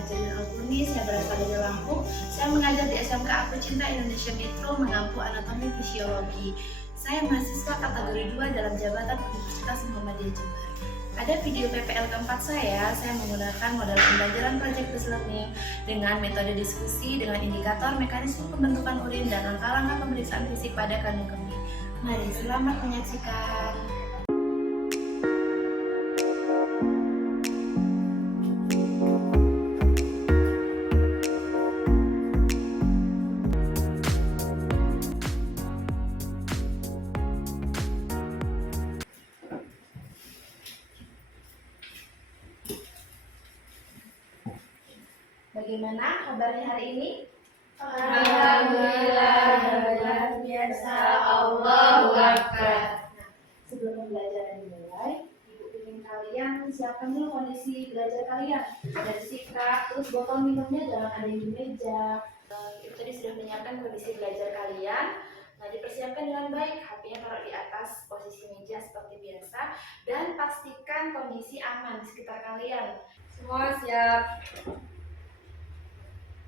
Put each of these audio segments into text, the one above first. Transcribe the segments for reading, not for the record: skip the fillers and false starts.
Fajarina Alkuni, saya berasal dari Lampung. Saya mengajar di SMK Aku Cinta Indonesia Metro mengampu anatomi fisiologi. Saya mahasiswa kategori 2 dalam jabatan Universitas Muhammadiyah Jember. Pada video PPL keempat saya menggunakan modal pembelajaran project based learning dengan metode diskusi dengan indikator mekanisme pembentukan urin dan langkah-langkah pemeriksaan fisik pada kandung kemih. Mari selamat menyaksikan. Bagaimana kabarnya hari ini? Alhamdulillah, luar biasa, Allahu Akbar. Sebelum pembelajaran dimulai, Ibu ingin kalian siapkan dulu kondisi belajar kalian. Dari sikap, terus botol minumnya jangan ada di meja. Ibu tadi sudah menyiapkan kondisi belajar kalian. Nah, dipersiapkan dengan baik, HP-nya taruh di atas posisi meja seperti biasa, dan pastikan kondisi aman di sekitar kalian. Semua siap.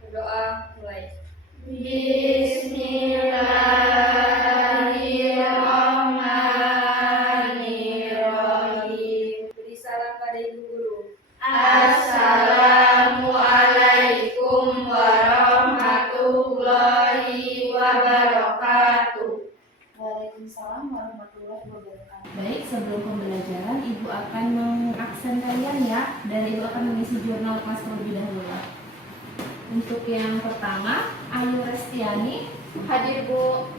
Berdoa mulai. Bismillahirrahmanirrahim. Beri salam pada ibu guru. Assalamualaikum warahmatullahi wabarakatuh. Waalaikumsalam warahmatullahi wabarakatuh. Baik, sebelum pembelajaran Ibu akan mengaksen kalian ya, dan Ibu akan mengisi jurnal kelas terlebih dahulu. Untuk yang pertama, Ayu Restiani, hadir Bu.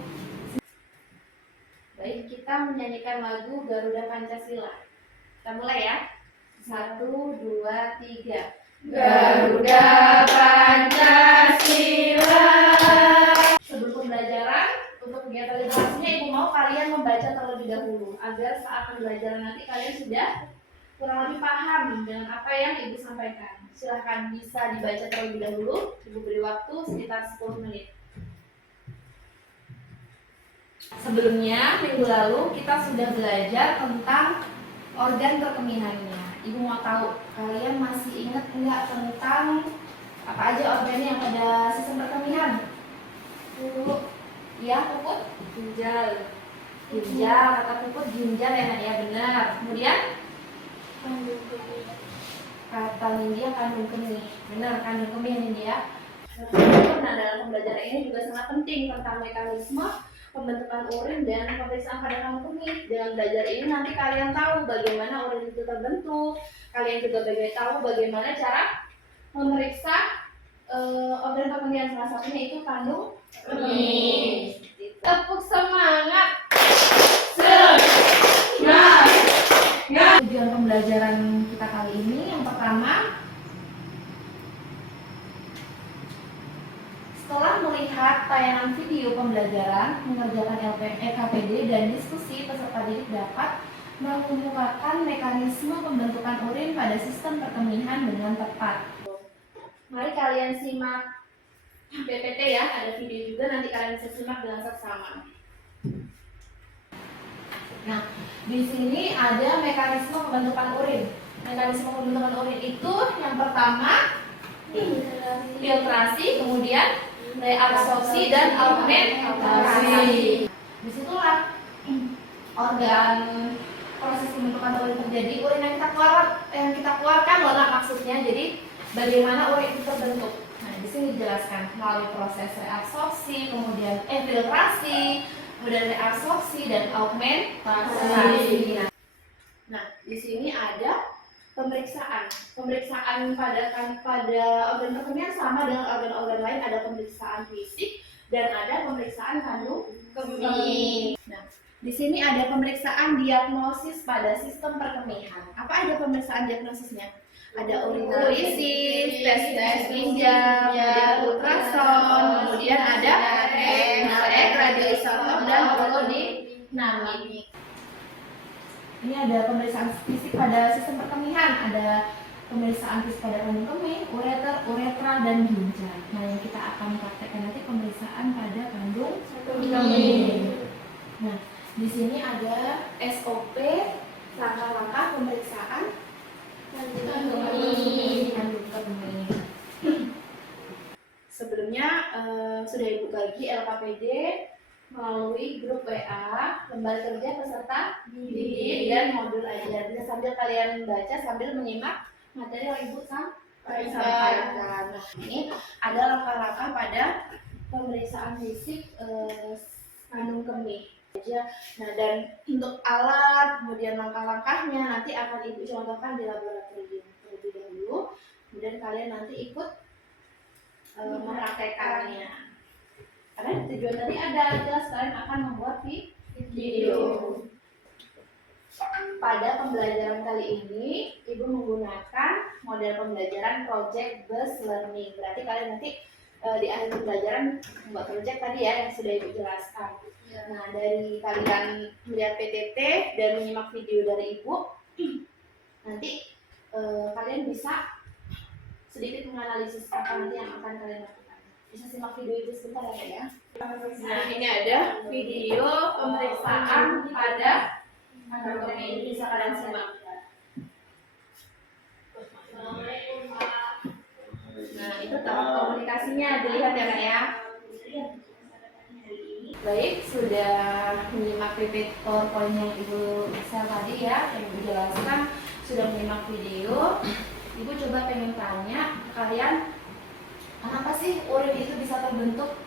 Baik, kita menyanyikan lagu Garuda Pancasila. Kita mulai ya. 1, 2, 3. Garuda Pancasila. Sebelum pembelajaran, untuk kegiatan literasinya Ibu mau kalian membaca terlebih dahulu agar saat pembelajaran nanti kalian sudah kurang lebih paham dengan apa yang Ibu sampaikan. Silahkan bisa dibaca terlebih dahulu. Ibu beri waktu sekitar 10 menit. Sebelumnya, minggu lalu kita sudah belajar tentang organ perkemihannya. Ibu mau tahu, kalian masih ingat enggak tentang apa aja organnya yang pada sistem perkemihan? Pupuk. Iya, pupuk? Ginjal. Ginjal, kata pupuk ginjal ya, Nak, ya benar. Kemudian kata Nindya kandung kemih. Benar, kandung kemih Nindya. Nah, dalam pembelajaran ini juga sangat penting tentang mekanisme pembentukan urin dan pemeriksaan pada kandung kemih. Dengan belajar ini nanti kalian tahu bagaimana urin itu terbentuk. Kalian juga tahu bagaimana cara memeriksa organ perkemihan, salah satunya itu kandung kemih. Tepuk semangat. Tujuan pembelajaran kita kali ini yang pertama, setelah melihat tayangan video pembelajaran mengerjakan EKPD dan diskusi, peserta didik dapat mengemukakan mekanisme pembentukan urin pada sistem perkemihan dengan tepat. Mari kalian simak PPT ya, ada video juga, nanti kalian bisa simak dengan seksama. Nah, di sini ada mekanisme pembentukan urin. Mekanisme pembentukan urin itu yang pertama filtrasi, kemudian reabsorpsi dan augmentasi. Disitulah organ proses pembentukan urin terjadi. Urin yang kita keluarkan loh, maksudnya. Jadi bagaimana urin itu terbentuk? Nah, di sini dijelaskan melalui proses reabsorpsi, kemudian filtrasi, kemudian reabsorpsi dan augmentasi. Nah, di sini ada pemeriksaan. Pemeriksaan pada organ perkemihan sama dengan organ-organ lain, ada pemeriksaan fisik dan ada pemeriksaan kandung kemih. Nah, di sini ada pemeriksaan diagnosis pada sistem perkemihan. Apa ada pemeriksaan diagnosisnya? Ada urinolysis, tes ginjal, ultrasound, kemudian ada MRI, radioisotop dan hemodinamik. Ini ada pemeriksaan fisik pada sistem perkemihan, ada pemeriksaan fisik pada kandung kemih, uretra, dan ginjal. Nah, yang kita akan praktekkan nanti pemeriksaan pada kandung kemih. Nah, di sini ada SOP, langkah-langkah pemeriksaan kandung kemih. sebelumnya sudah ibu bagi LKPD melalui grup WA, lembar kerja peserta didik dan modul ajar. Bisa sambil kalian baca sambil menyimak materi yang ibu sampaikan. Nah, ini ada langkah-langkah pada pemeriksaan fisik kandung kemih. Nah, dan untuk alat, kemudian langkah-langkahnya nanti akan ibu contohkan di laboratorium terlebih dahulu. Kemudian kalian nanti ikut mempraktekannya. Karena tujuan tadi ada jelas kalian akan membuat video. Pada pembelajaran kali ini, ibu menggunakan model pembelajaran project based learning. Berarti kalian nanti di akhir pembelajaran membuat project tadi ya yang sudah ibu jelaskan. Nah, dari kalian melihat PTT dan menyimak video dari ibu, nanti kalian bisa sedikit menganalisis apa nanti yang akan kalian lakukan. Bisa simak video itu sebentar ya. Nah, ini ada video pemeriksaan pada anatomi, bisa kalian simak. Nah, itu tahap komunikasinya dilihat ya Kak ya. Baik, sudah menyimak PPT PowerPoint yang Ibu share tadi ya, yang Ibu jelaskan, sudah menyimak video. Ibu coba pengen tanya kalian, kenapa sih urin itu bisa terbentuk?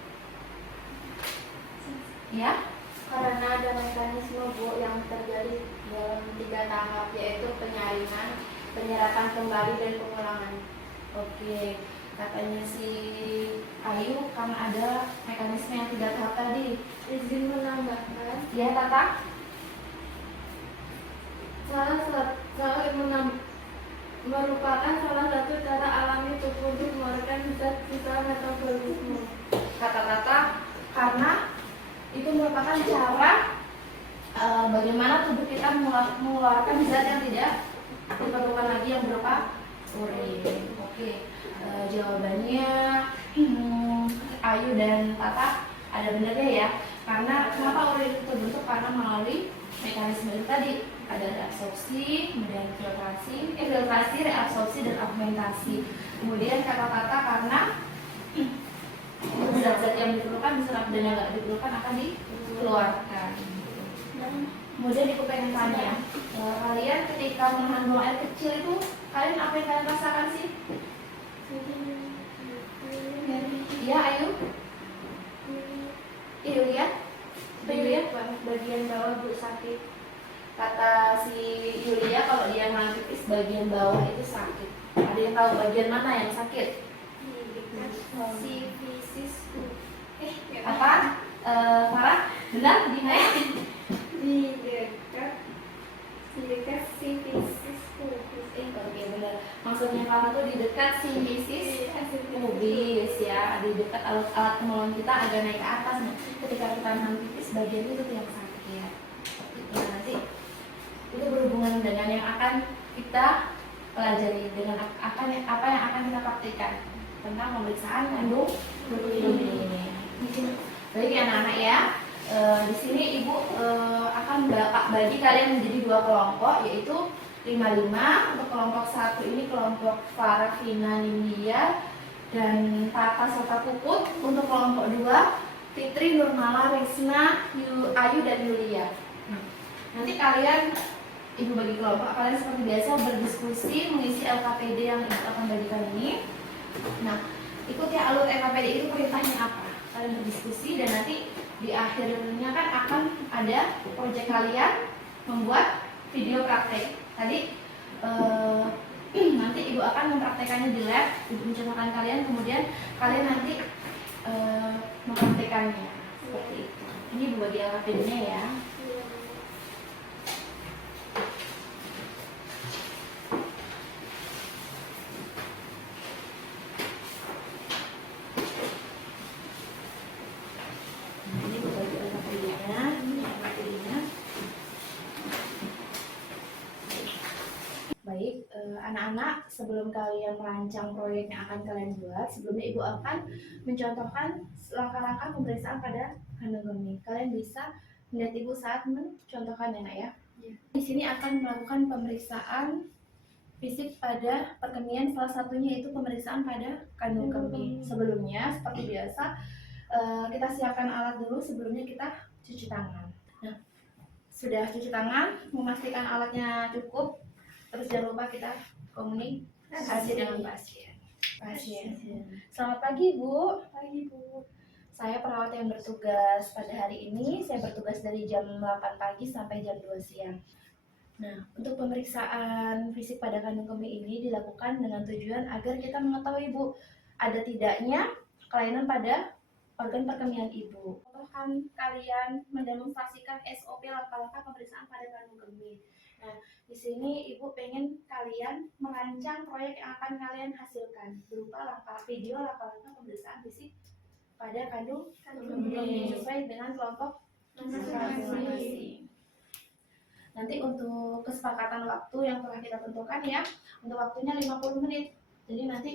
Ya? Karena ada mekanisme Bu yang terjadi dalam 3 tahap, yaitu penyaringan, penyerapan kembali, dan pengulangan. Oke, katanya si Ayu karena ada mekanisme yang 3 tahap tadi. Izin menambahkan, Ya, Tata? merupakan salah satu cara alami tubuh untuk mengeluarkan zat sisa metabolisme. Kata Tata, karena itu merupakan cara bagaimana tubuh kita mengeluarkan zat yang tidak diperlukan lagi yang berupa urin. Oke, jawabannya Ayu dan Tata ada benarnya ya. Karena kenapa urin itu terbentuk? Karena melalui mekanisme itu tadi, ada reabsorpsi, kemudian filtrasi, reabsorpsi, dan augmentasi. Kemudian kata Tata karena zat-zat yang diperlukan dan yang nggak diperlukan akan dikeluarkan. Kemudian aku pengen tanya, kalian ketika menahan buang air kecil itu, kalian apa yang kalian rasakan sih? Iya, Ayu? Yulia? Yulia? Bagian bawah Bu sakit. Kata si Yulia kalau dia nahan pipis bagian bawah itu sakit. Ada yang tahu bagian mana yang sakit? Si fisisku. Apa? Farah? Benar? Di mana? Di dekat si fisisku. Oke, benar. Maksudnya Farah tuh di dekat sintesis pubis ya, di dekat alat kemaluan kita agak naik ke atas. Nah, ketika kita nahan pipis bagian itu tuh yang sakit. Nah, nanti itu berhubungan dengan yang akan kita pelajari, dengan apa yang akan kita praktikkan tentang pemeriksaan kandung kemih ini. Baik ya anak-anak ya. Di sini ibu akan bagi kalian menjadi 2 kelompok, yaitu 5-5. Untuk kelompok 1 ini kelompok Farah, Vina, Nindya, dan Tata serta Puput. Untuk kelompok 2 Fitri, Nurmala, Risna, Ayu, dan Yulia. Nanti kalian ibu bagi kelompok, kalian seperti biasa berdiskusi mengisi LKPD yang ibu akan bagikan ini. Nah, ikuti alur LKPD itu perintahnya apa? Kalian berdiskusi dan nanti di akhirnya kan akan ada proyek kalian membuat video praktek. Tadi nanti ibu akan mempraktekannya di lab, ibu mencontohkan kalian, kemudian kalian nanti mempraktekannya seperti itu. Ini ibu bagi LKPD-nya ya. Baik, anak-anak, sebelum kalian merancang proyek yang akan kalian buat, sebelumnya ibu akan mencontohkan langkah-langkah pemeriksaan pada kandung kemih. Kalian bisa melihat ibu saat mencontohkan ya nak ya. Di sini akan melakukan pemeriksaan fisik pada perkemian, salah satunya itu pemeriksaan pada kandung kemih. Sebelumnya seperti biasa kita siapkan alat dulu, sebelumnya kita cuci tangan. Nah, sudah cuci tangan, memastikan alatnya cukup, terus jangan lupa kita komunikasi dengan pasien. Selamat pagi Bu. Pagi Bu. Saya perawat yang bertugas pada hari ini. Saya bertugas dari jam 8 pagi sampai jam 2 siang. Nah, untuk pemeriksaan fisik pada kandung kemih ini dilakukan dengan tujuan agar kita mengetahui Bu, ada tidaknya kelainan pada organ perkemihan ibu. Kan kalian mendemonstrasikan SOP langkah-langkah pemeriksaan pada kandung kemih. Nah, di sini ibu pengen kalian merancang proyek yang akan kalian hasilkan berupa video langkah-langkah pemeriksaan fisik pada kandung kemih sesuai dengan kelompok masing-masing. Nanti untuk kesepakatan waktu yang telah kita tentukan ya, untuk waktunya 50 menit. Jadi nanti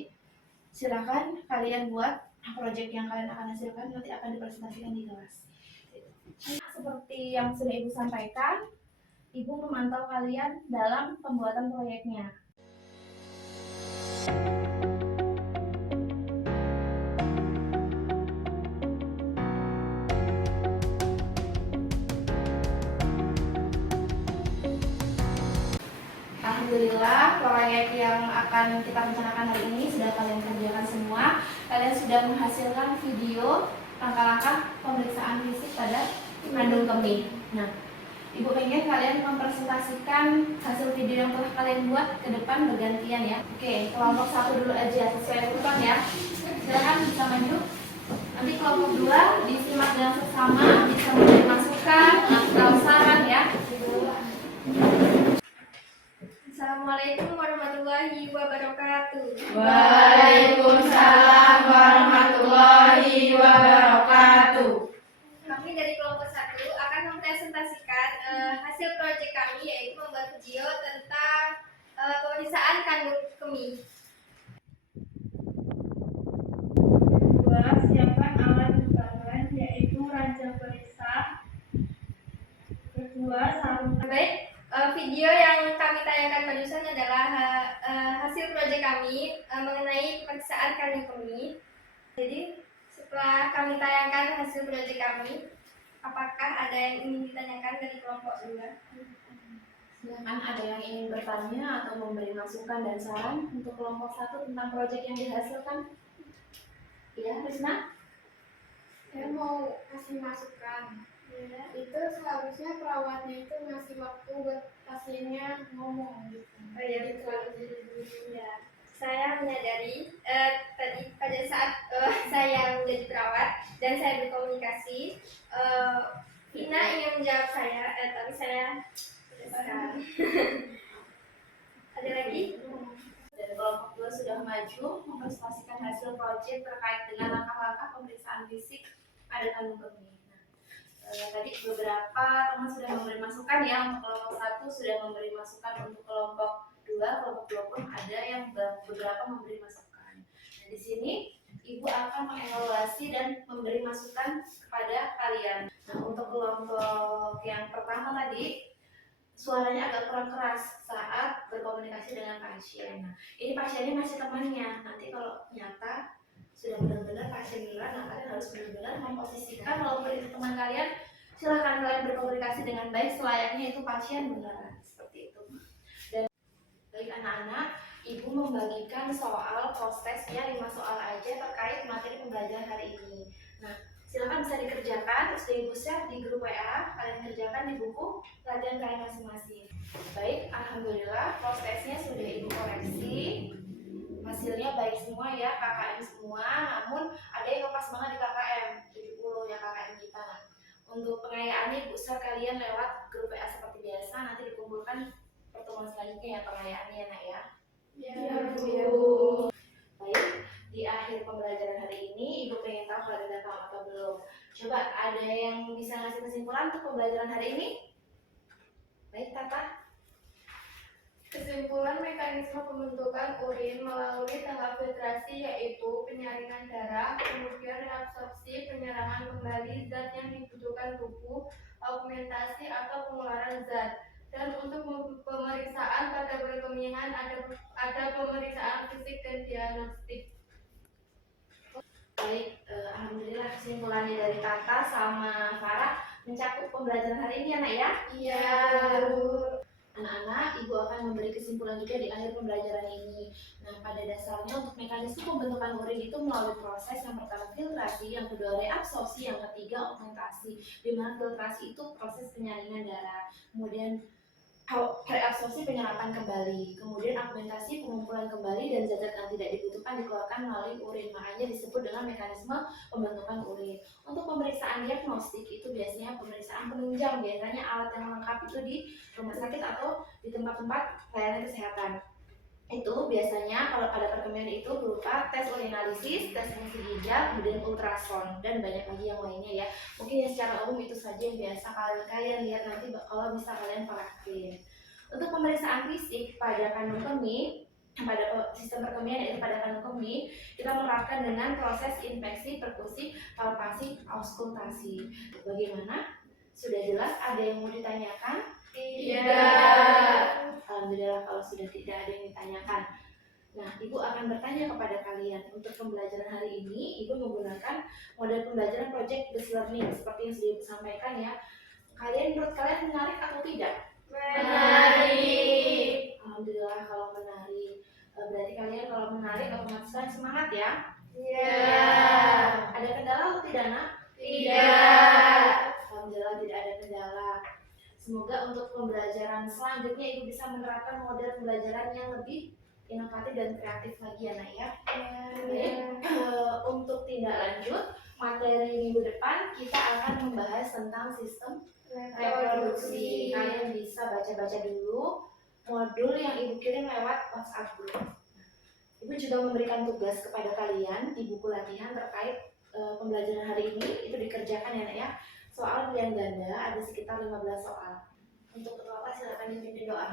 silakan kalian buat proyek yang kalian akan hasilkan, nanti akan dipresentasikan di kelas. Seperti yang sudah Ibu sampaikan, Ibu memantau kalian dalam pembuatan proyeknya. Alhamdulillah, proyek yang akan kita rencanakan hari ini sudah kalian kerjakan semua. Kalian sudah menghasilkan video langkah-langkah pemeriksaan fisik pada kandung kemih. Nah, Ibu pengen kalian mempresentasikan hasil video yang telah kalian buat ke depan bergantian ya. Oke, kelompok 1 dulu aja sesuai urutan ya. Silakan bisa maju. Nanti kelompok 2 disimak dengan seksama, bisa memberi masukan atau saran ya. Assalamualaikum warahmatullahi wabarakatuh. Waalaikumsalam warahmatullahi wabarakatuh. Kami dari kelompok 1 akan mempresentasikan hasil proyek kami, yaitu membuat video tentang pemeriksaan kandung kemih. Kedua, siapkan alat bahan yaitu ranjang periksa. Kedua, sarung. Baik, video yang kami tayangkan barusan adalah hasil proyek kami mengenai pemeriksaan kandung kemih. Jadi setelah kami tayangkan hasil proyek kami, apakah ada yang ingin ditanyakan dari kelompok 2? Silakan, ada yang ingin bertanya atau memberi masukan dan saran untuk kelompok 1 tentang proyek yang dihasilkan? Iya, Risna? Saya mau kasih masukan. Ya. Itu seharusnya perawatnya itu ngasih waktu buat pasiennya ngomong gitu. Oh iya betul. Ya. Saya menyadari tadi pada saat saya menjadi perawat dan saya berkomunikasi, Vina ingin menjawab saya, tapi saya tidak. Ada lagi? Dari kelompok 2 sudah maju mempresentasikan hasil proyek terkait dengan langkah-langkah pemeriksaan fisik pada kandung kemih. Tadi beberapa teman sudah memberi masukan ya, untuk kelompok 1 sudah memberi masukan, untuk kelompok 2 pun ada yang beberapa memberi masukan. Nah, di sini Ibu akan mengevaluasi dan memberi masukan kepada kalian. Nah, untuk kelompok yang pertama tadi suaranya agak kurang keras saat berkomunikasi dengan pasien. Nah, ini pasiennya masih temannya. Nanti kalau nyata sudah benar-benar pasien beneran, nah kalian harus benar-benar memposisikan walaupun itu teman kalian, silakan kalian berkomunikasi dengan baik selayaknya itu pasien beneran, seperti itu. Dan baik anak-anak, Ibu membagikan soal proses-tesnya 5 soal aja terkait materi pembelajaran hari ini. Nah, silakan bisa dikerjakan, terus Ibu share di grup WA, kalian kerjakan di buku latihan kalian masing-masing. Baik, alhamdulillah prosesnya sudah Ibu koreksi. Hasilnya baik semua ya, KKM semua, namun ada yang lepas banget di KKM 70 ya KKM kita. Nah, untuk pengayaannya Ibu share kalian lewat grup WA seperti biasa, nanti dikumpulkan pertemuan selanjutnya ya pengayaannya nak ya. Ya, Bu. Baik, di akhir pembelajaran hari ini Ibu pengen tahu kalian udah tahu atau belum. Coba ada yang bisa ngasih kesimpulan untuk pembelajaran hari ini? Baik, Tata. kesimpulan mekanisme pembentukan urin melalui tahap filtrasi yaitu penyaringan darah, kemudian reabsorpsi, penyerangan kembali zat yang dibutuhkan tubuh, augmentasi atau pengeluaran zat. Dan untuk pemeriksaan pada perkemihan ada pemeriksaan fisik dan diagnostik. Baik, alhamdulillah kesimpulannya dari Tata sama Farah mencakup pembelajaran hari ini ya nak ya. Iya. Anak-anak, Ibu akan memberi kesimpulan juga di akhir pembelajaran ini. Nah, pada dasarnya untuk mekanisme pembentukan urin itu melalui proses yang pertama filtrasi, yang kedua reabsorpsi, yang ketiga augmentasi. Di mana filtrasi itu proses penyaringan darah, kemudian reabsorpsi penyerapan kembali, kemudian augmentasi pengumpulan kembali dan zat-zat yang tidak dibutuhkan dikeluarkan melalui urin. Makanya disebut dengan mekanisme pembentukan urin. Untuk pemeriksaan diagnostik itu biasanya pemeriksaan penunjang, biasanya alat yang lengkap itu di rumah sakit atau di tempat-tempat layanan kesehatan. Itu biasanya kalau pada perkemihan itu berupa tes urinalisis, tes fungsi ginjal, kemudian ultrason dan banyak lagi yang lainnya ya. Mungkin ya secara umum itu saja yang biasa kalian lihat nanti kalau bisa kalian praktik. Untuk pemeriksaan fisik pada kandung kemih, pada sistem perkemihan yaitu pada kandung kemih, kita menerapkan dengan proses infeksi, perkusi, palpasi, auskultasi. Bagaimana? Sudah jelas? Ada yang mau ditanyakan? Tidak. Alhamdulillah kalau sudah tidak ada yang ditanyakan. Nah, Ibu akan bertanya kepada kalian. Untuk pembelajaran hari ini, Ibu menggunakan model pembelajaran project based learning seperti yang sudah Ibu sampaikan ya. Menurut kalian menarik atau tidak? Menarik. Alhamdulillah kalau menarik. Berarti kalian kalau menarik otomatis kan semangat ya? Iya. Ada kendala atau tidak nak? Tidak. Alhamdulillah tidak ada kendala. Semoga untuk pembelajaran selanjutnya Ibu bisa menerapkan model pembelajaran yang lebih inovatif dan kreatif lagi ya nak ya. Baik, untuk tindak lanjut materi minggu depan kita akan membahas tentang sistem reproduksi. Kalian bisa baca-baca dulu modul yang Ibu kirim lewat WhatsApp group. Ibu juga memberikan tugas kepada kalian di buku latihan terkait pembelajaran hari ini. Itu dikerjakan ya nak ya. Soal pilihan ganda ada sekitar 15 soal. Untuk ketua kelas silakan dipimpin doa.